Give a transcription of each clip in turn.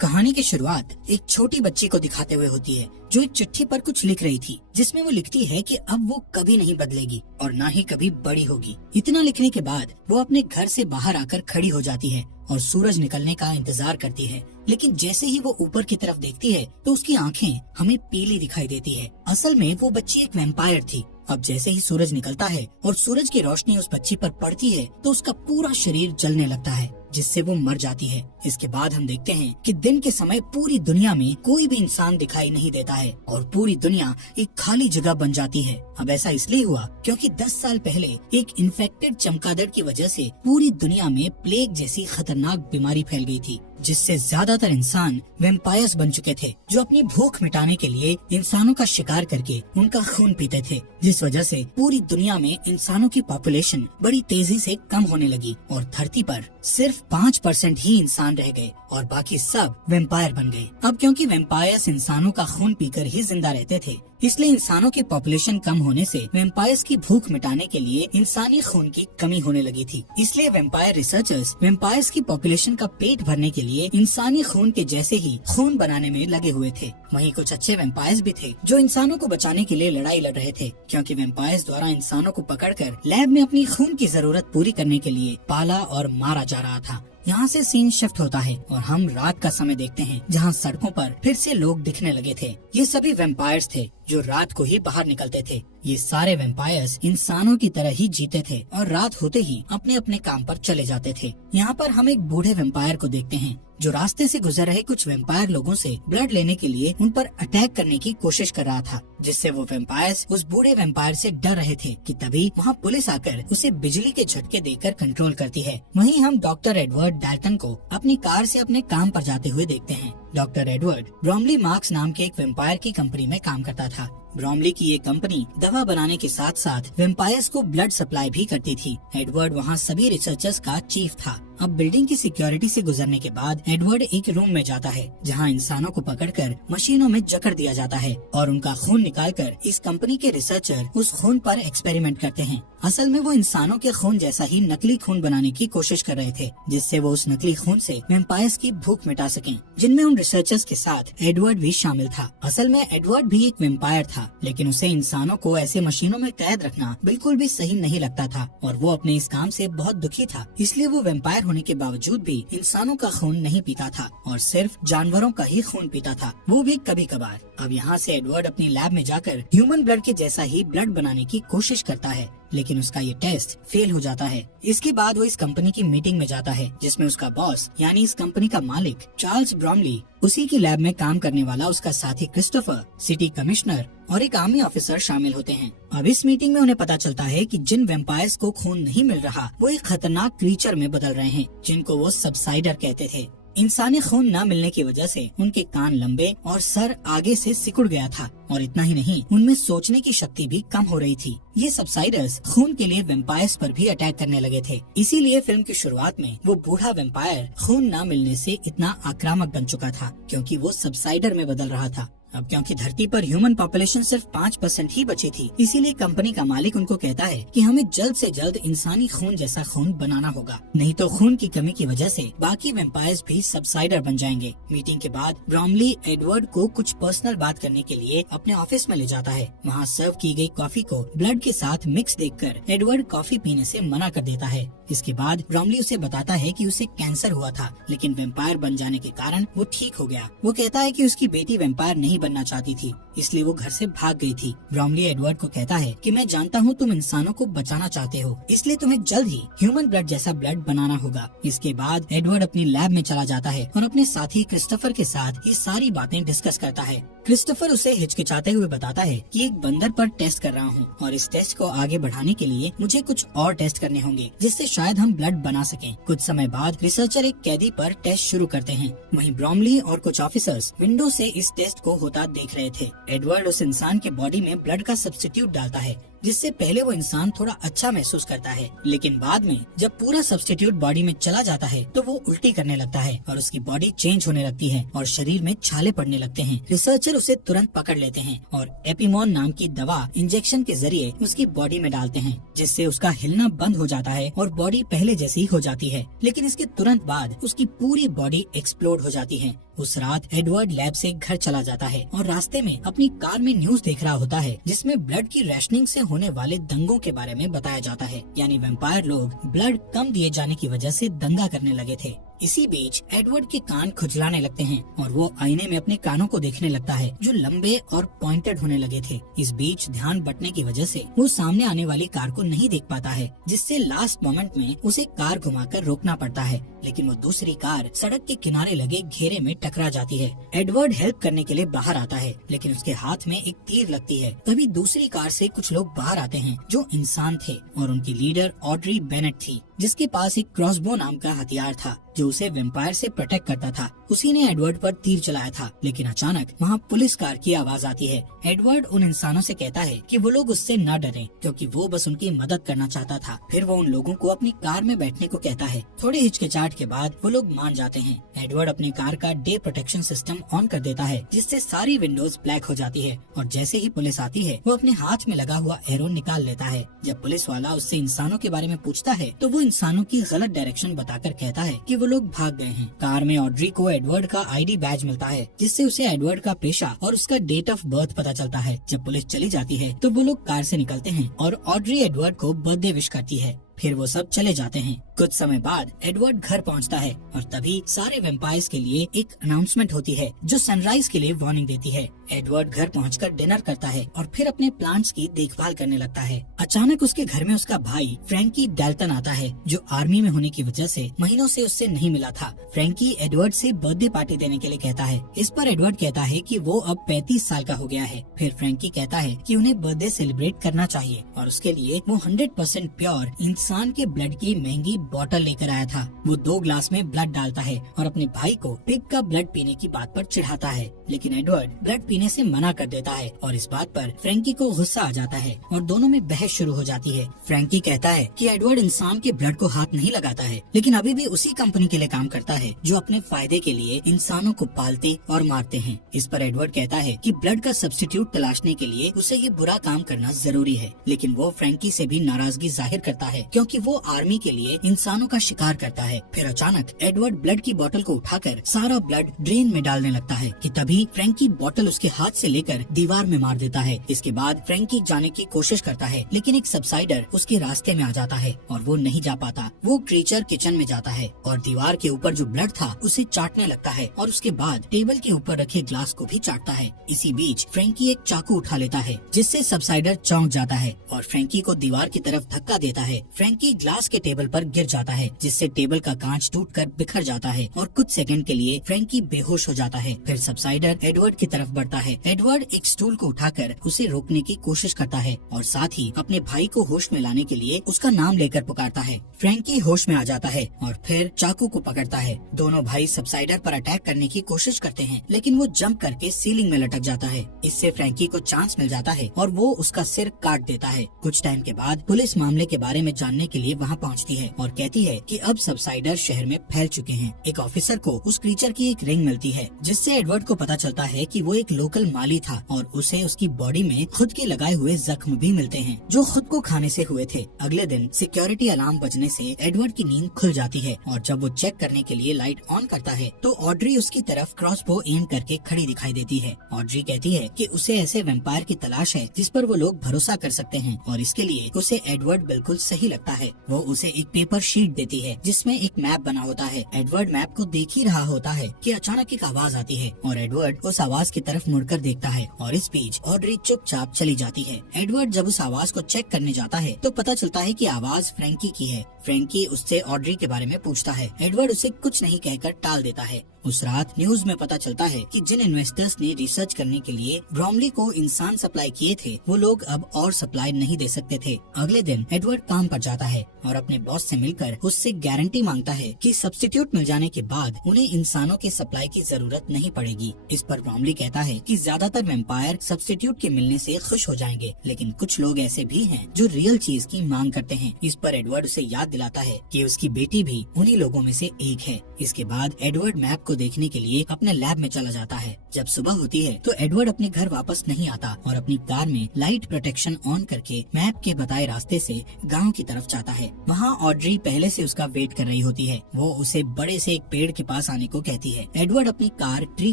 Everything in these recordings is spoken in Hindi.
कहानी की शुरुआत एक छोटी बच्ची को दिखाते हुए होती है जो एक चिट्ठी पर कुछ लिख रही थी, जिसमें वो लिखती है कि अब वो कभी नहीं बदलेगी और ना ही कभी बड़ी होगी। इतना लिखने के बाद वो अपने घर से बाहर आकर खड़ी हो जाती है और सूरज निकलने का इंतजार करती है। लेकिन जैसे ही वो ऊपर की तरफ देखती है तो उसकी आंखें हमें पीली दिखाई देती है। असल में वो बच्ची एक वैम्पायर थी। अब जैसे ही सूरज निकलता है और सूरज की रोशनी उस बच्ची पर पड़ती है तो उसका पूरा शरीर जलने लगता है, जिससे वो मर जाती है। इसके बाद हम देखते हैं कि दिन के समय पूरी दुनिया में कोई भी इंसान दिखाई नहीं देता है और पूरी दुनिया एक खाली जगह बन जाती है। अब ऐसा इसलिए हुआ क्योंकि 10 साल पहले एक इन्फेक्टेड चमगादड़ की वजह से पूरी दुनिया में प्लेग जैसी खतरनाक बीमारी फैल गई थी, जिससे ज्यादातर इंसान वैम्पायर्स बन चुके थे, जो अपनी भूख मिटाने के लिए इंसानों का शिकार करके उनका खून पीते थे। जिस वजह से पूरी दुनिया में इंसानों की पॉपुलेशन बड़ी तेजी से कम होने लगी और धरती पर सिर्फ 5% ही इंसान रह गए और बाकी सब वैम्पायर बन गए। अब क्योंकि वैम्पायर्स इंसानों का खून पीकर ही जिंदा रहते थे, इसलिए इंसानों की पॉपुलेशन कम होने से वैम्पायर्स की भूख मिटाने के लिए इंसानी खून की कमी होने लगी थी। इसलिए वैम्पायर रिसर्चर्स वैम्पायर्स की पॉपुलेशन का पेट भरने के लिए इंसानी खून के जैसे ही खून बनाने में लगे हुए थे। वहीं कुछ अच्छे वैम्पायर्स भी थे जो इंसानों को बचाने के लिए लड़ाई लड़ रहे थे, क्योंकि वैम्पायर्स द्वारा इंसानों को पकड़कर लैब में अपनी खून की जरूरत पूरी करने के लिए पाला और मारा जा रहा था। यहाँ से सीन शिफ्ट होता है और हम रात का समय देखते हैं, जहाँ सड़कों पर फिर से लोग दिखने लगे थे। ये सभी वैम्पायर्स थे जो रात को ही बाहर निकलते थे। ये सारे वैम्पायर्स इंसानों की तरह ही जीते थे और रात होते ही अपने अपने काम पर चले जाते थे। यहाँ पर हम एक बूढ़े वैम्पायर को देखते हैं जो रास्ते से गुजर रहे कुछ वैम्पायर लोगों से ब्लड लेने के लिए उन पर अटैक करने की कोशिश कर रहा था, जिससे वो वैम्पायर्स उस बूढ़े वैम्पायर से डर रहे थे कि तभी वहाँ पुलिस आकर उसे बिजली के झटके देकर कंट्रोल करती है। वहीं हम डॉक्टर एडवर्ड डाल्टन को अपनी कार से अपने काम पर जाते हुए देखते हैं। डॉक्टर एडवर्ड ब्रॉमली मार्क्स नाम के एक वैम्पायर की कंपनी में काम करता था। ब्रॉमली की ये कंपनी दवा बनाने के साथ साथ वैम्पायर्स को ब्लड सप्लाई भी करती थी। एडवर्ड वहाँ सभी रिसर्चर्स का चीफ था। अब बिल्डिंग की सिक्योरिटी से गुजरने के बाद एडवर्ड एक रूम में जाता है, जहाँ इंसानों को पकड़कर मशीनों में जकड़ दिया जाता है और उनका खून निकालकर इस कंपनी के रिसर्चर उस खून पर एक्सपेरिमेंट करते हैं। असल में वो इंसानों के खून जैसा ही नकली खून बनाने की कोशिश कर रहे थे, जिससे वो उस नकली खून से वैम्पायर्स की भूख मिटा सकें, जिनमें उन रिसर्चर्स के साथ एडवर्ड भी शामिल था। असल में एडवर्ड भी एक वैम्पायर था, लेकिन उसे इंसानों को ऐसे मशीनों में कैद रखना बिल्कुल भी सही नहीं लगता था और वो अपने इस काम से बहुत दुखी था। इसलिए वो वैम्पायर होने के बावजूद भी इंसानों का खून नहीं पीता था और सिर्फ जानवरों का ही खून पीता था, वो भी कभी कभार। अब यहाँ से एडवर्ड अपनी लैब में जाकर ह्यूमन ब्लड के जैसा ही ब्लड बनाने की कोशिश करता है, लेकिन उसका ये टेस्ट फेल हो जाता है। इसके बाद वो इस कंपनी की मीटिंग में जाता है, जिसमें उसका बॉस यानी इस कंपनी का मालिक चार्ल्स ब्रॉमली, उसी की लैब में काम करने वाला उसका साथी क्रिस्टोफर, सिटी कमिश्नर और एक आर्मी ऑफिसर शामिल होते हैं। अब इस मीटिंग में उन्हें पता चलता है कि जिन वैम्पायर्स को खून नहीं मिल रहा वो एक खतरनाक क्रीचर में बदल रहे हैं, जिनको वो सबसाइडर कहते थे। इंसानी खून न मिलने की वजह से उनके कान लंबे और सर आगे से सिकुड़ गया था और इतना ही नहीं, उनमें सोचने की शक्ति भी कम हो रही थी। ये सबसाइडर्स खून के लिए वैम्पायर्स पर भी अटैक करने लगे थे। इसीलिए फिल्म की शुरुआत में वो बूढ़ा वैम्पायर खून न मिलने से इतना आक्रामक बन चुका था, क्योंकि वो सबसाइडर में बदल रहा था। अब क्योंकि धरती पर ह्यूमन पॉपुलेशन सिर्फ 5% ही बची थी, इसीलिए कंपनी का मालिक उनको कहता है कि हमें जल्द से जल्द इंसानी खून जैसा खून बनाना होगा, नहीं तो खून की कमी की वजह से बाकी वैम्पायर्स भी सबसाइडर बन जाएंगे। मीटिंग के बाद ब्रॉमली एडवर्ड को कुछ पर्सनल बात करने के लिए अपने ऑफिस में ले जाता है। वहाँ सर्व की गई कॉफी को ब्लड के साथ मिक्स देखकर एडवर्ड कॉफी पीने से मना कर देता है। इसके बाद ब्रॉमली उसे बताता है कि उसे कैंसर हुआ था, लेकिन वैम्पायर बन जाने के कारण वो ठीक हो गया। वो कहता है कि उसकी बेटी वैम्पायर नहीं बनना चाहती थी, इसलिए वो घर से भाग गई थी। ब्रॉमली एडवर्ड को कहता है कि मैं जानता हूँ तुम इंसानों को बचाना चाहते हो, इसलिए तुम्हें जल्द ही ह्यूमन ब्लड जैसा ब्लड बनाना होगा। इसके बाद एडवर्ड अपनी लैब में चला जाता है और अपने साथी क्रिस्टोफर के साथ ये सारी बातें डिस्कस करता है। क्रिस्टोफर उसे हिचकिचाते हुए बताता है कि एक बंदर पर टेस्ट कर रहा हूँ और इस टेस्ट को आगे बढ़ाने के लिए मुझे कुछ और टेस्ट करने होंगे, जिससे शायद हम ब्लड बना सकें। कुछ समय बाद रिसर्चर एक कैदी पर टेस्ट शुरू करते हैं। वहीं ब्रॉमली और कुछ ऑफिसर्स विंडो से इस टेस्ट को होता देख रहे थे। एडवर्ड उस इंसान के बॉडी में ब्लड का सब्स्टिट्यूट डालता है, जिससे पहले वो इंसान थोड़ा अच्छा महसूस करता है, लेकिन बाद में जब पूरा सब्स्टिट्यूट बॉडी में चला जाता है तो वो उल्टी करने लगता है और उसकी बॉडी चेंज होने लगती है और शरीर में छाले पड़ने लगते हैं। रिसर्चर उसे तुरंत पकड़ लेते हैं और एपिमोन नाम की दवा इंजेक्शन के जरिए उसकी बॉडी में डालते हैं, जिससे उसका हिलना बंद हो जाता है और बॉडी पहले जैसी हो जाती है। लेकिन इसके तुरंत बाद उसकी पूरी बॉडी एक्सप्लोड हो जाती है। उस रात एडवर्ड लैब से घर चला जाता है और रास्ते में अपनी कार में न्यूज देख रहा होता है, जिसमें ब्लड की रैशनिंग से होने वाले दंगों के बारे में बताया जाता है। यानी वैम्पायर लोग ब्लड कम दिए जाने की वजह से दंगा करने लगे थे। इसी बीच एडवर्ड के कान खुजलाने लगते हैं और वो आईने में अपने कानों को देखने लगता है जो लंबे और पॉइंटेड होने लगे थे। इस बीच ध्यान बटने की वजह से वो सामने आने वाली कार को नहीं देख पाता है, जिससे लास्ट मोमेंट में उसे कार घुमाकर रोकना पड़ता है। लेकिन वो दूसरी कार सड़क के किनारे लगे घेरे में टकरा जाती है। एडवर्ड हेल्प करने के लिए बाहर आता है, लेकिन उसके हाथ में एक तीर लगती है। तभी दूसरी कार से कुछ लोग बाहर आते हैं जो इंसान थे और उनकी लीडर ऑड्री बेनेट थी, जिसके पास एक क्रॉसबो नाम का हथियार था जो उसे वैम्पायर से प्रोटेक्ट करता था। उसी ने एडवर्ड पर तीर चलाया था। लेकिन अचानक वहाँ पुलिस कार की आवाज आती है। एडवर्ड उन इंसानों से कहता है कि वो लोग उससे न डरें, क्योंकि वो बस उनकी मदद करना चाहता था। फिर वो उन लोगों को अपनी कार में बैठने को कहता है। थोड़े हिचकिचाहट के बाद वो लोग मान जाते हैं। एडवर्ड अपनी कार का डे प्रोटेक्शन सिस्टम ऑन कर देता है, जिससे सारी विंडोज ब्लैक हो जाती है और जैसे ही पुलिस आती है वो अपने हाथ में लगा हुआ एरो निकाल लेता है। जब पुलिस वाला उससे इंसानों के बारे में पूछता है तो वो इंसानों की गलत डायरेक्शन बताकर कहता है कि वो लोग भाग गए हैं। कार में ऑड्री को एडवर्ड का आईडी बैज मिलता है, जिससे उसे एडवर्ड का पेशा और उसका डेट ऑफ बर्थ पता चलता है। जब पुलिस चली जाती है तो वो लोग कार से निकलते हैं और ऑड्री एडवर्ड को बर्थडे विश करती है। फिर वो सब चले जाते हैं। कुछ समय बाद एडवर्ड घर पहुंचता है और तभी सारे वैम्पायर्स के लिए एक अनाउंसमेंट होती है जो सनराइज के लिए वार्निंग देती है। एडवर्ड घर पहुंचकर डिनर करता है और फिर अपने प्लांट्स की देखभाल करने लगता है। अचानक उसके घर में उसका भाई फ्रैंकी डेल्टन आता है, जो आर्मी में होने की वजह से महीनों से उससे नहीं मिला था। फ्रैंकी एडवर्ड से बर्थडे पार्टी देने के लिए कहता है। इस पर एडवर्ड कहता है कि वो अब 35 साल का हो गया है। फिर फ्रैंकी कहता है कि उन्हें बर्थडे सेलिब्रेट करना चाहिए और उसके लिए वो 100% प्योर इंसान के ब्लड की महंगी बोतल लेकर आया था। वो 2 ग्लास में ब्लड डालता है और अपने भाई को पिग का ब्लड पीने की बात पर चिढ़ाता है, लेकिन एडवर्ड ब्लड पीने से मना कर देता है और इस बात पर फ्रैंकी को गुस्सा आ जाता है और दोनों में बहस शुरू हो जाती है। फ्रैंकी कहता है कि एडवर्ड इंसान के ब्लड को हाथ नहीं लगाता है, लेकिन अभी भी उसी कंपनी के लिए काम करता है जो अपने फायदे के लिए इंसानों को पालते और मारते हैं। इस पर एडवर्ड कहता है कि ब्लड का सब्स्टिट्यूट तलाशने के लिए उसे ये बुरा काम करना जरूरी है, लेकिन वो फ्रैंकी से भी नाराजगी जाहिर करता है क्योंकि वो आर्मी के लिए इंसानों का शिकार करता है। फिर अचानक एडवर्ड ब्लड की बोतल को उठाकर सारा ब्लड ड्रेन में डालने लगता है कि तभी फ्रैंकी बोतल उसके हाथ से लेकर दीवार में मार देता है। इसके बाद फ्रैंकी जाने की कोशिश करता है, लेकिन एक सबसाइडर उसके रास्ते में आ जाता है और वो नहीं जा पाता। वो क्रीचर किचन में जाता है और दीवार के ऊपर जो ब्लड था उसे चाटने लगता है और उसके बाद टेबल के ऊपर रखे ग्लास को भी चाटता है। इसी बीच फ्रैंकी एक चाकू उठा लेता है, जिससे सबसाइडर चौंक जाता है और फ्रैंकी को दीवार की तरफ धक्का देता है। फ्रैंकी ग्लास के टेबल पर गिर जाता है, जिससे टेबल का कांच टूटकर बिखर जाता है और कुछ सेकंड के लिए फ्रैंकी बेहोश हो जाता है। फिर सबसाइडर एडवर्ड की तरफ बढ़ता है। एडवर्ड एक स्टूल को उठाकर उसे रोकने की कोशिश करता है और साथ ही अपने भाई को होश में लाने के लिए उसका नाम लेकर पुकारता है। फ्रैंकी होश में आ जाता है और फिर चाकू को पकड़ता है। दोनों भाई सबसाइडर पर अटैक करने की कोशिश करते हैं, लेकिन वो जंप करके सीलिंग में लटक जाता है। इससे फ्रैंकी को चांस मिल जाता है और वो उसका सिर काट देता है। कुछ टाइम के बाद पुलिस मामले के बारे में जानने के लिए वहाँ पहुँचती है और कहती है कि अब सबसाइडर शहर में फैल चुके हैं। एक ऑफिसर को उस क्रीचर की एक रिंग मिलती है, जिससे एडवर्ड को पता चलता है कि वो एक लोकल माली था और उसे उसकी बॉडी में खुद के लगाए हुए जख्म भी मिलते हैं, जो खुद को खाने से हुए थे। अगले दिन सिक्योरिटी अलार्म बजने से एडवर्ड की नींद खुल जाती है और जब वो चेक करने के लिए लाइट ऑन करता है तो ऑड्री उसकी तरफ क्रॉसबो एम करके खड़ी दिखाई देती है। ऑड्री कहती है कि उसे ऐसे वैम्पायर की तलाश है जिस पर वो लोग भरोसा कर सकते हैं और इसके लिए उसे एडवर्ड बिल्कुल सही लगता है। वो उसे एक पेपर शीट देती है जिसमें एक मैप बना होता है। एडवर्ड मैप को देख ही रहा होता है कि अचानक एक आवाज आती है और एडवर्ड उस आवाज की तरफ मुड़कर देखता है और इस बीच ऑड्री चुपचाप चली जाती है। एडवर्ड जब उस आवाज को चेक करने जाता है तो पता चलता है कि आवाज फ्रैंकी की है। फ्रैंकी उससे ऑड्री के बारे में पूछता है। एडवर्ड उसे कुछ नहीं कहकर टाल देता है। उस रात न्यूज में पता चलता है कि जिन इन्वेस्टर्स ने रिसर्च करने के लिए ब्रोमली को इंसान सप्लाई किए थे, वो लोग अब और सप्लाई नहीं दे सकते थे। अगले दिन एडवर्ड काम पर जाता है और अपने बॉस से मिलकर उससे गारंटी मांगता है कि सब्स्टिट्यूट मिल जाने के बाद उन्हें इंसानों के सप्लाई की जरूरत नहीं पड़ेगी। इस पर ब्रोमली कहता है कि ज्यादातर वेम्पायर सब्स्टिट्यूट के मिलने से खुश हो जाएंगे, लेकिन कुछ लोग ऐसे भी हैं जो रियल चीज की मांग करते हैं। इस पर एडवर्ड उसे याद दिलाता है कि उसकी बेटी भी उन्हीं लोगों में से एक है। इसके बाद एडवर्ड मैप को देखने के लिए अपने लैब में चला जाता है। जब सुबह होती है तो एडवर्ड अपने घर वापस नहीं आता और अपनी कार में लाइट प्रोटेक्शन ऑन करके मैप के बताए रास्ते से गांव की तरफ जाता है। वहाँ ऑड्री पहले से उसका वेट कर रही होती है। वो उसे बड़े से एक पेड़ के पास आने को कहती है। एडवर्ड अपनी कार ट्री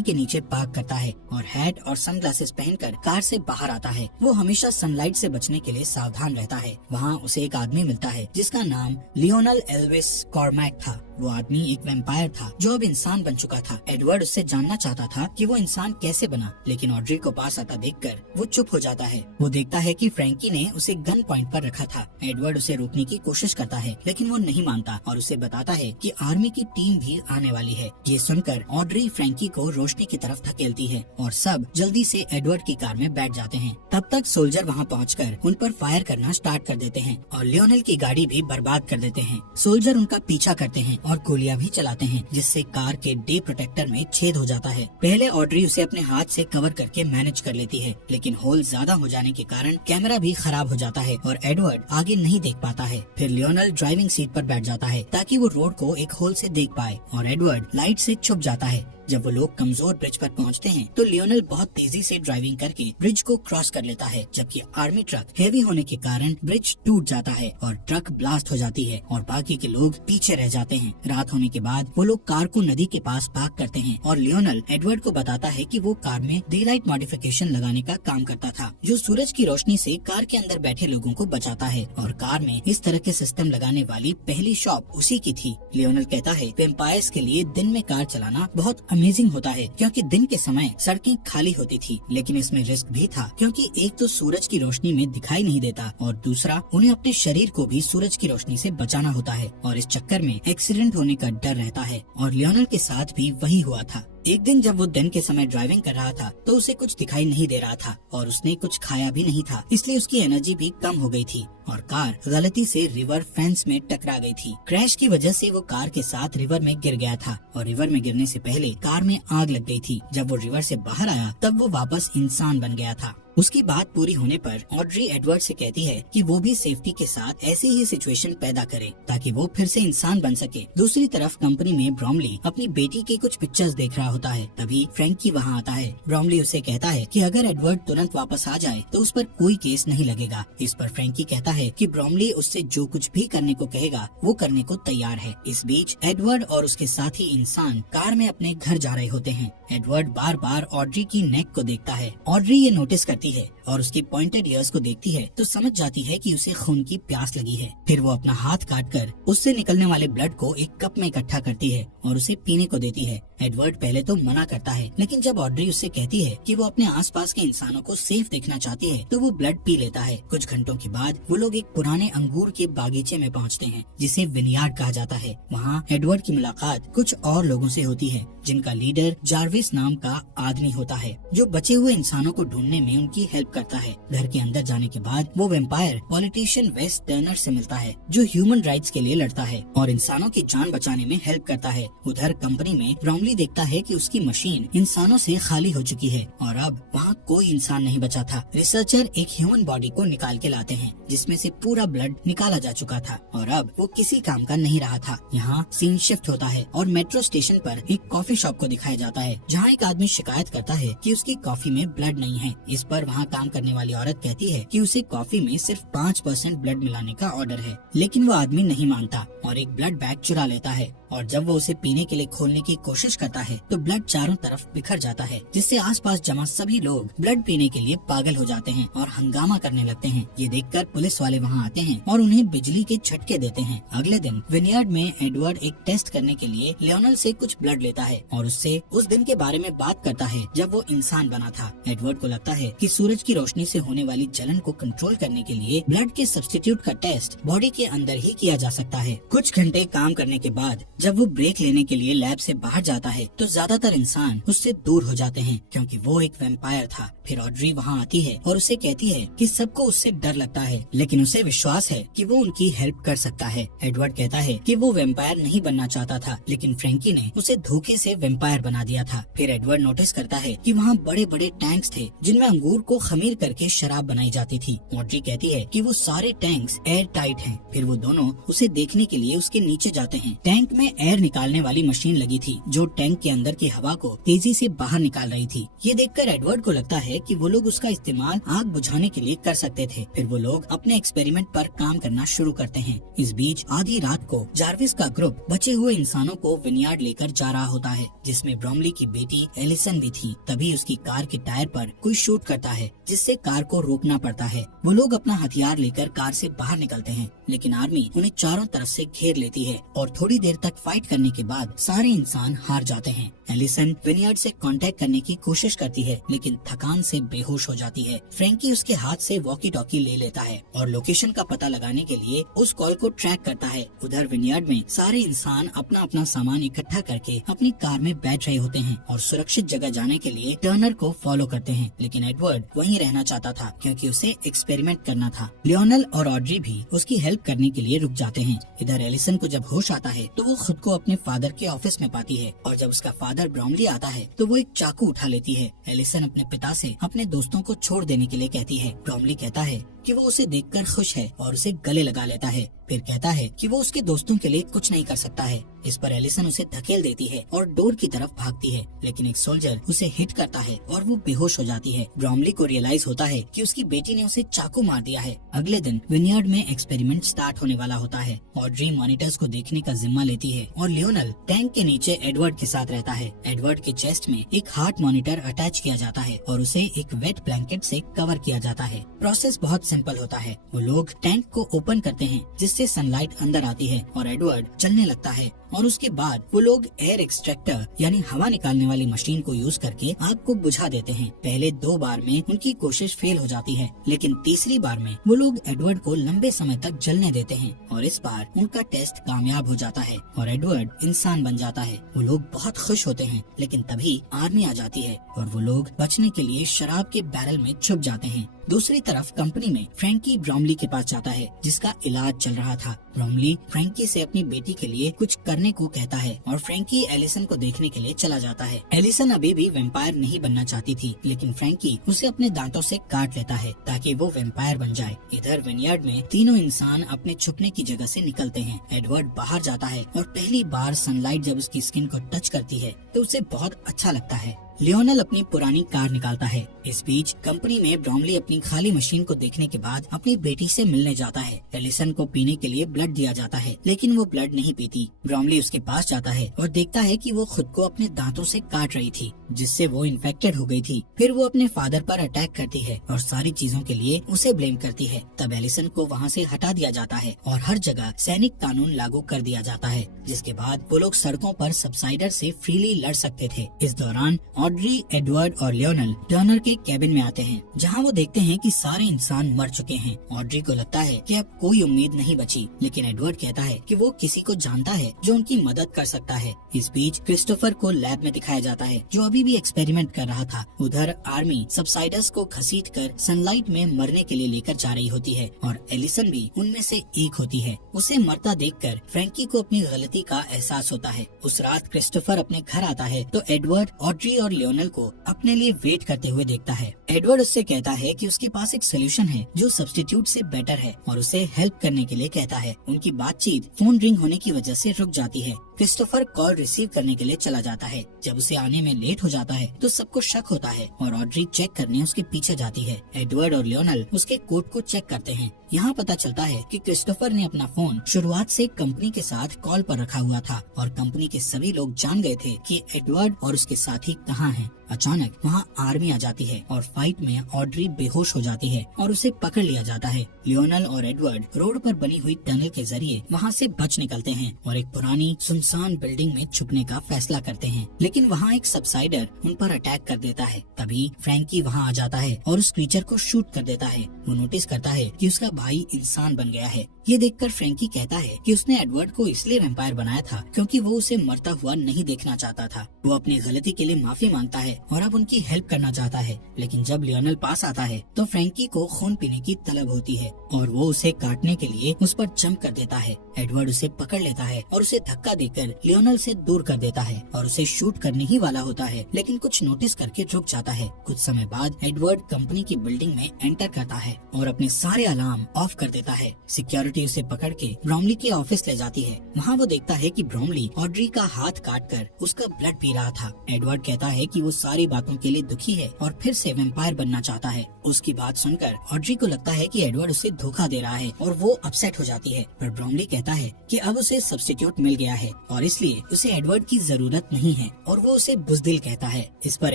के नीचे पार्क करता है और हैट और सनग्लासेस पहनकर कार से बाहर आता है। वो हमेशा सनलाइट से बचने के लिए सावधान रहता है। वहाँ उसे एक आदमी मिलता है जिसका नाम लियोनल एल्विस कॉर्मैक था। वो आदमी एक वैम्पायर था जो अब इंसान बन चुका था। एडवर्ड उससे जानना चाहता था कि वो इंसान कैसे बना, लेकिन ऑड्री को पास आता देखकर वो चुप हो जाता है। वो देखता है कि फ्रैंकी ने उसे गन पॉइंट पर रखा था। एडवर्ड उसे रोकने की कोशिश करता है, लेकिन वो नहीं मानता और उसे बताता है कि आर्मी की टीम भी आने वाली है। ये सुनकर ऑड्री फ्रैंकी को रोशनी की तरफ धकेलती है और सब जल्दी से एडवर्ड की कार में बैठ जाते हैं। तब तक सोल्जर वहाँ पहुँचकर उन पर फायर करना स्टार्ट कर देते हैं और लियोनल की गाड़ी भी बर्बाद कर देते हैं। सोल्जर उनका पीछा करते हैं और गोलियां भी चलाते हैं, जिससे कार के डे प्रोटेक्टर में छेद हो जाता है। पहले ऑड्री उसे अपने हाथ से कवर करके मैनेज कर लेती है, लेकिन होल ज्यादा हो जाने के कारण कैमरा भी खराब हो जाता है और एडवर्ड आगे नहीं देख पाता है। फिर लियोनल ड्राइविंग सीट पर बैठ जाता है ताकि वो रोड को एक होल से देख पाए और एडवर्ड लाइट से छुप जाता है। जब वो लोग कमजोर ब्रिज पर पहुंचते हैं तो लियोनल बहुत तेजी से ड्राइविंग करके ब्रिज को क्रॉस कर लेता है, जबकि आर्मी ट्रक हेवी होने के कारण ब्रिज टूट जाता है और ट्रक ब्लास्ट हो जाती है और बाकी के लोग पीछे रह जाते हैं। रात होने के बाद वो लोग कार को नदी के पास पार्क करते हैं और लियोनल एडवर्ड को बताता है कि वो कार में डे लाइट मॉडिफिकेशन लगाने का काम करता था, जो सूरज की रोशनी से कार के अंदर बैठे लोगों को बचाता है और कार में इस तरह के सिस्टम लगाने वाली पहली शॉप उसी की थी। लियोनल कहता है वेम्पायर्स के लिए दिन में कार चलाना बहुत अमेजिंग होता है, क्योंकि दिन के समय सड़कें खाली होती थी, लेकिन इसमें रिस्क भी था, क्योंकि एक तो सूरज की रोशनी में दिखाई नहीं देता और दूसरा उन्हें अपने शरीर को भी सूरज की रोशनी से बचाना होता है और इस चक्कर में एक्सीडेंट होने का डर रहता है। और लियोनल के साथ भी वही हुआ था। एक दिन जब वो दिन के समय ड्राइविंग कर रहा था तो उसे कुछ दिखाई नहीं दे रहा था और उसने कुछ खाया भी नहीं था, इसलिए उसकी एनर्जी भी कम हो गई थी और कार गलती से रिवर फेंस में टकरा गई थी। क्रैश की वजह से वो कार के साथ रिवर में गिर गया था और रिवर में गिरने से पहले कार में आग लग गई थी। जब वो रिवर से बाहर आया तब वो वापस इंसान बन गया था। उसकी बात पूरी होने पर ऑड्री एडवर्ड से कहती है कि वो भी सेफ्टी के साथ ऐसी ही सिचुएशन पैदा करे ताकि वो फिर से इंसान बन सके। दूसरी तरफ कंपनी में ब्रोमली अपनी बेटी की कुछ पिक्चर्स देख रहा होता है। तभी फ्रैंकी वहाँ आता है। ब्रोमली उसे कहता है कि अगर एडवर्ड तुरंत वापस आ जाए तो उस पर कोई केस नहीं लगेगा। इस पर फ्रैंकी कहता है कि ब्रोमली उससे जो कुछ भी करने को कहेगा वो करने को तैयार है। इस बीच एडवर्ड और उसके साथी इंसान कार में अपने घर जा रहे होते हैं। एडवर्ड बार बार ऑड्री की नेक को देखता है। ऑड्री ये नोटिस करती है और उसकी पॉइंटेड ईयर्स को देखती है तो समझ जाती है कि उसे खून की प्यास लगी है। फिर वो अपना हाथ काटकर उससे निकलने वाले ब्लड को एक कप में इकट्ठा करती है और उसे पीने को देती है। एडवर्ड पहले तो मना करता है, लेकिन जब ऑड्री उससे कहती है कि वो अपने आसपास के इंसानों को सेफ देखना चाहती है तो वो ब्लड पी लेता है। कुछ घंटों के बाद वो लोग एक पुराने अंगूर के बागीचे में पहुंचते हैं जिसे विनयार्ड कहा जाता है। वहाँ एडवर्ड की मुलाकात कुछ और लोगों से होती है, जिनका लीडर जार्विस नाम का आदमी होता है जो बचे हुए इंसानों को ढूंढने में उनकी हेल्प करता है। घर के अंदर जाने के बाद वो वेम्पायर पॉलिटिशियन वेस टर्नर से मिलता है जो ह्यूमन राइट्स के लिए लड़ता है और इंसानों की जान बचाने में हेल्प करता है। उधर कंपनी में ब्रोमली देखता है कि उसकी मशीन इंसानों से खाली हो चुकी है और अब वहाँ कोई इंसान नहीं बचा था। रिसर्चर एक ह्यूमन बॉडी को निकाल के लाते हैं जिसमें से पूरा ब्लड निकाला जा चुका था और अब वो किसी काम का नहीं रहा था। यहाँ सीन शिफ्ट होता है और मेट्रो स्टेशन पर एक कॉफी शॉप को दिखाया जाता है जहाँ एक आदमी शिकायत करता है कि उसकी कॉफी में ब्लड नहीं है। इस पर वहाँ काम करने वाली औरत कहती है कि उसे कॉफी में सिर्फ 5% ब्लड मिलाने का ऑर्डर है, लेकिन वो आदमी नहीं मानता और एक ब्लड बैग चुरा लेता है और जब वो उसे पीने के लिए खोलने की कोशिश करता है तो ब्लड चारों तरफ बिखर जाता है, जिससे आसपास जमा सभी लोग ब्लड पीने के लिए पागल हो जाते हैं और हंगामा करने लगते हैं। ये देखकर पुलिस वाले वहाँ आते हैं और उन्हें बिजली के झटके देते हैं। अगले दिन विनयार्ड में एडवर्ड एक टेस्ट करने के लिए लियोनल से कुछ ब्लड लेता है और उससे उस दिन के बारे में बात करता है जब वो इंसान बना था। एडवर्ड को लगता है कि सूरज की रोशनी से होने वाली जलन को कंट्रोल करने के लिए ब्लड के सब्स्टिट्यूट का टेस्ट बॉडी के अंदर ही किया जा सकता है। कुछ घंटे काम करने के बाद जब वो ब्रेक लेने के लिए लैब से बाहर जाता है तो ज्यादातर इंसान उससे दूर हो जाते हैं क्योंकि वो एक वैम्पायर था। फिर ऑड्री वहाँ आती है और उसे कहती है कि सबको उससे डर लगता है, लेकिन उसे विश्वास है कि वो उनकी हेल्प कर सकता है। एडवर्ड कहता है कि वो वैम्पायर नहीं बनना चाहता था, लेकिन फ्रैंकी ने उसे धोखे से वैम्पायर बना दिया था। फिर एडवर्ड नोटिस करता है कि वहाँ बड़े बड़े टैंक्स थे जिनमें अंगूर को खमीर करके शराब बनाई जाती थी। ऑड्री कहती है कि वो सारे टैंक्स एयर टाइट हैं। फिर वो दोनों उसे देखने के लिए उसके नीचे जाते हैं। टैंक में एयर निकालने वाली मशीन लगी थी जो टैंक के अंदर की हवा को तेजी से बाहर निकाल रही थी। ये देखकर एडवर्ड को लगता है कि वो लोग उसका इस्तेमाल आग बुझाने के लिए कर सकते थे। फिर वो लोग अपने एक्सपेरिमेंट पर काम करना शुरू करते हैं। इस बीच आधी रात को जार्विस का ग्रुप बचे हुए इंसानों को विनयार्ड लेकर जा रहा होता है, जिसमें ब्रोमली की बेटी एलिसन भी थी। तभी उसकी कार के टायर पर कोई शूट करता है, जिससे कार को रोकना पड़ता है। वो लोग अपना हथियार लेकर कार से बाहर निकलते हैं, लेकिन आर्मी उन्हें चारों तरफ से घेर लेती है और थोड़ी देर तक फाइट करने के बाद सारे इंसान हार जाते हैं। एलिसन विनयार्ड से कांटेक्ट करने की कोशिश करती है, लेकिन थकान से बेहोश हो जाती है। फ्रैंकी उसके हाथ से वॉकी टॉकी ले लेता है और लोकेशन का पता लगाने के लिए उस कॉल को ट्रैक करता है। उधर विनयार्ड में सारे इंसान अपना अपना सामान इकट्ठा करके अपनी कार में बैठ रहे होते हैं और सुरक्षित जगह जाने के लिए टर्नर को फॉलो करते हैं, लेकिन एडवर्ड वहीं रहना चाहता था क्योंकि उसे एक्सपेरिमेंट करना था। लियोनल और ऑड्री भी उसकी हेल्प करने के लिए रुक जाते हैं। इधर एलिसन को जब होश आता है तो वो खुद को अपने फादर के ऑफिस में पाती है और जब उसका फादर ब्रोमली आता है तो वो एक चाकू उठा लेती है। एलिसन अपने पिता से अपने दोस्तों को छोड़ देने के लिए कहती है। ब्रोमली कहता है कि वो उसे देखकर खुश है और उसे गले लगा लेता है। फिर कहता है कि वो उसके दोस्तों के लिए कुछ नहीं कर सकता है। इस पर एलिसन उसे धकेल देती है और डोर की तरफ भागती है, लेकिन एक सोल्जर उसे हिट करता है और वो बेहोश हो जाती है। ब्रोमली को रियलाइज होता है कि उसकी बेटी ने उसे चाकू मार दिया है। अगले दिन विनयार्ड में एक्सपेरिमेंट स्टार्ट होने वाला होता है। ऑड्री मॉनिटर्स को देखने का जिम्मा लेती है और लियोनल टैंक के नीचे एडवर्ड के साथ रहता है। एडवर्ड के चेस्ट में एक हार्ट मॉनिटर अटैच किया जाता है और उसे एक वेट ब्लैंकेट से कवर किया जाता है। प्रोसेस बहुत सिंपल होता है। वो लोग टैंक को ओपन करते हैं जिससे सनलाइट अंदर आती है और एडवर्ड चलने लगता है और उसके बाद वो लोग एयर एक्सट्रैक्टर यानी हवा निकालने वाली मशीन को यूज करके आग को बुझा देते हैं। पहले 2 बार में उनकी कोशिश फेल हो जाती है, लेकिन तीसरी बार में वो लोग एडवर्ड को लंबे समय तक जलने देते हैं और इस बार उनका टेस्ट कामयाब हो जाता है और एडवर्ड इंसान बन जाता है। वो लोग बहुत खुश होते हैं, लेकिन तभी आर्मी आ जाती है और वो लोग बचने के लिए शराब के बैरल में छुप जाते हैं। दूसरी तरफ कंपनी में फ्रैंकी ब्रोमली के पास जाता है जिसका इलाज चल रहा था। ब्रोमली फ्रैंकी से अपनी बेटी के लिए कुछ करने को कहता है और फ्रैंकी एलिसन को देखने के लिए चला जाता है। एलिसन अभी भी वैम्पायर नहीं बनना चाहती थी, लेकिन फ्रैंकी उसे अपने दांतों से काट लेता है ताकि वो वैम्पायर बन जाए। इधर विनयार्ड में तीनों इंसान अपने छुपने की जगह से निकलते हैं। एडवर्ड बाहर जाता है और पहली बार सनलाइट जब उसकी स्किन को टच करती है तो उसे बहुत अच्छा लगता है। लियोनल अपनी पुरानी कार निकालता है। इस बीच कंपनी में ब्रोमली अपनी खाली मशीन को देखने के बाद अपनी बेटी से मिलने जाता है। एलिसन को पीने के लिए ब्लड दिया जाता है, लेकिन वो ब्लड नहीं पीती। ब्रोमली उसके पास जाता है और देखता है कि वो खुद को अपने दांतों से काट रही थी, जिससे वो इन्फेक्टेड हो गई थी। फिर वो अपने फादर पर अटैक करती है और सारी चीजों के लिए उसे ब्लेम करती है। तब एलिसन को वहाँ से हटा दिया जाता है और हर जगह सैनिक कानून लागू कर दिया जाता है, जिसके बाद वो लोग सड़कों पर सबसाइडर से फ्रीली लड़ सकते थे। इस दौरान ऑड्री, एडवर्ड और लियोनल टर्नर के कैबिन में आते हैं, जहां वो देखते हैं कि सारे इंसान मर चुके हैं। ऑड्री को लगता है कि अब कोई उम्मीद नहीं बची, लेकिन एडवर्ड कहता है कि वो किसी को जानता है जो उनकी मदद कर सकता है। इस बीच क्रिस्टोफर को लैब में दिखाया जाता है, जो अभी भी एक्सपेरिमेंट कर रहा था। उधर आर्मी सबसाइडर्स को घसीटकर सनलाइट में मरने के लिए लेकर जा रही होती है और एलिसन भी उनमें से एक होती है। उसे मरता देखकर फ्रैंकी को अपनी गलती का एहसास होता है। उस रात क्रिस्टोफर अपने घर आता है तो एडवर्ड, ऑड्री और लियोनल को अपने लिए वेट करते हुए देखता है। एडवर्ड उससे कहता है कि उसके पास एक सोल्यूशन है जो सब्स्टिट्यूट से बेटर है और उसे हेल्प करने के लिए कहता है। उनकी बातचीत फोन रिंग होने की वजह से रुक जाती है। क्रिस्टोफर कॉल रिसीव करने के लिए चला जाता है। जब उसे आने में लेट हो जाता है तो सबको शक होता है और ऑड्री चेक करने उसके पीछे जाती है। एडवर्ड और लियोनल उसके कोट को चेक करते हैं। यहाँ पता चलता है कि क्रिस्टोफर ने अपना फोन शुरुआत से कंपनी के साथ कॉल पर रखा हुआ था और कंपनी के सभी लोग जान गए थे कि एडवर्ड और उसके साथी कहाँ हैं। अचानक वहाँ आर्मी आ जाती है और फाइट में ऑड्री बेहोश हो जाती है और उसे पकड़ लिया जाता है। लियोनल और एडवर्ड रोड पर बनी हुई टनल के जरिए वहाँ से बच निकलते हैं और एक पुरानी सुनसान बिल्डिंग में छुपने का फैसला करते हैं, लेकिन वहाँ एक सबसाइडर उन पर अटैक कर देता है। तभी फ्रैंकी वहाँ आ जाता है और उस क्रीचर को शूट कर देता है। वो नोटिस करता है कि उसका भाई इंसान बन गया है। ये देखकर फ्रैंकी कहता है कि उसने एडवर्ड को इसलिए वैम्पायर बनाया था क्योंकि वो उसे मरता हुआ नहीं देखना चाहता था। वो अपनी गलती के लिए माफी मांगता है और अब उनकी हेल्प करना चाहता है, लेकिन जब लियोनल पास आता है तो फ्रैंकी को खून पीने की तलब होती है और वो उसे काटने के लिए उस पर जंप कर देता है। एडवर्ड उसे पकड़ लेता है और उसे धक्का देकर लियोनल से दूर कर देता है और उसे शूट करने ही वाला होता है, लेकिन कुछ नोटिस करके रुक जाता है। कुछ समय बाद एडवर्ड कंपनी की बिल्डिंग में एंटर करता है और अपने सारे अलार्म ऑफ कर देता है। सिक्योरिटी उसे पकड़ के ब्रोमली के ऑफिस ले जाती है। वहाँ वो देखता है कि ब्रोमली ऑड्री का हाथ काटकर उसका ब्लड पी रहा था। एडवर्ड कहता है कि वो सारी बातों के लिए दुखी है और फिर से वैम्पायर बनना चाहता है। उसकी बात सुनकर ऑड्री को लगता है कि एडवर्ड उसे धोखा दे रहा है और वो अपसेट हो जाती है, पर ब्रोमली कहता है कि अब उसे सब्स्टिट्यूट मिल गया है और इसलिए उसे एडवर्ड की जरूरत नहीं है और वो उसे बुज़दिल कहता है। इस पर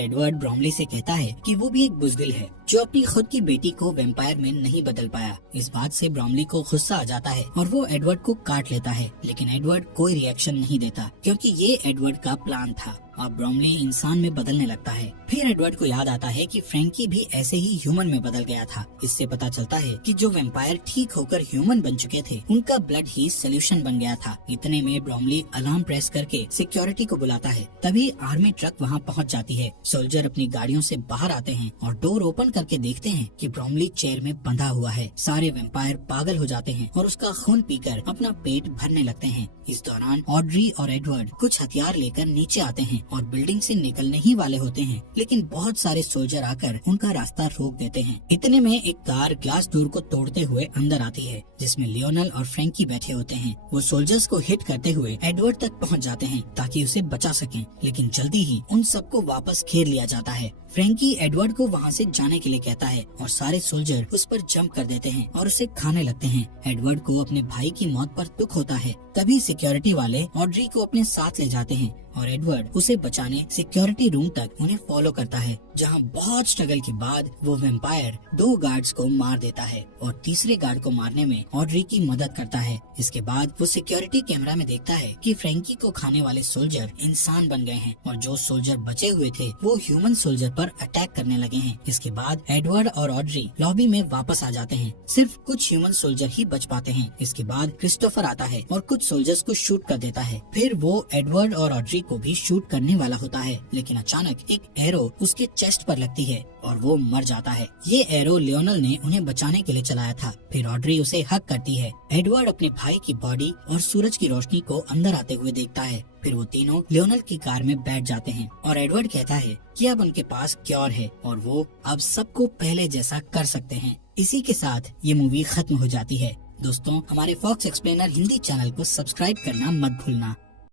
एडवर्ड ब्रोमली से कहता है कि वो भी एक बुज़दिल है जो अपनी खुद की बेटी को वैम्पायर में नहीं बदल पाया। इस बात से ब्रोमली को गुस्सा आ जाता है और वो एडवर्ड को काट लेता है, लेकिन एडवर्ड कोई रिएक्शन नहीं देता क्योंकि ये एडवर्ड का प्लान था। अब ब्रोमली इंसान में बदलने लगता है। फिर एडवर्ड को याद आता है कि फ्रैंकी भी ऐसे ही ह्यूमन में बदल गया था। इससे पता चलता है कि जो वैम्पायर ठीक होकर ह्यूमन बन चुके थे उनका ब्लड ही सोल्यूशन बन गया था। इतने में ब्रोमली अलार्म प्रेस करके सिक्योरिटी को बुलाता है। तभी आर्मी ट्रक वहाँ पहुँच जाती है। सोल्जर अपनी गाड़ियों से बाहर आते हैं और डोर ओपन करके देखते हैं कि ब्रोमली चेयर में बंधा हुआ है। सारे वैम्पायर पागल हो जाते हैं और उसका खून पीकर अपना पेट भरने लगते हैं। इस दौरान ऑड्री और एडवर्ड कुछ हथियार लेकर नीचे आते हैं और बिल्डिंग से निकलने ही वाले होते हैं, लेकिन बहुत सारे सोल्जर आकर उनका रास्ता रोक देते हैं। इतने में एक कार ग्लास डोर को तोड़ते हुए अंदर आती है, जिसमें लियोनल और फ्रैंकी बैठे होते हैं। वो सोल्जर्स को हिट करते हुए एडवर्ड तक पहुंच जाते हैं ताकि उसे बचा सकें, लेकिन जल्दी ही उन सबको वापस घेर लिया जाता है। फ्रैंकी एडवर्ड को वहाँ से जाने के लिए कहता है और सारे सोल्जर उस पर जंप कर देते हैं और उसे खाने लगते हैं। एडवर्ड को अपने भाई की मौत पर दुख होता है। तभी सिक्योरिटी वाले ऑड्री को अपने साथ ले जाते हैं और एडवर्ड उसे बचाने सिक्योरिटी रूम तक उन्हें फॉलो करता है, जहां बहुत स्ट्रगल के बाद वो वैम्पायर 2 गार्ड्स को मार देता है और तीसरे गार्ड को मारने में ऑड्री की मदद करता है। इसके बाद वो सिक्योरिटी कैमरा में देखता है कि फ्रैंकी को खाने वाले सोल्जर इंसान बन गए हैं और जो सोल्जर बचे हुए थे वो ह्यूमन सोल्जर पर अटैक करने लगे हैं। इसके बाद एडवर्ड और ऑड्री लॉबी में वापस आ जाते हैं। सिर्फ कुछ ह्यूमन सोल्जर ही बच पाते हैं। इसके बाद क्रिस्टोफर आता है और कुछ सोल्जर्स को शूट कर देता है। फिर वो एडवर्ड और ऑड्री को भी शूट करने वाला होता है, लेकिन अचानक एक एरो उसके चेस्ट पर लगती है और वो मर जाता है। ये एरो लियोनल ने उन्हें बचाने के लिए चलाया था। फिर ऑड्री उसे हक करती है। एडवर्ड अपने भाई की बॉडी और सूरज की रोशनी को अंदर आते हुए देखता है। फिर वो तीनों लियोनल की कार में बैठ जाते हैं और एडवर्ड कहता है कि अब उनके पास क्योर है और वो अब सबको पहले जैसा कर सकते हैं। इसी के साथ ये मूवी खत्म हो जाती है। दोस्तों, हमारे फॉक्स एक्सप्लेनर हिंदी चैनल को सब्सक्राइब करना मत भूलना।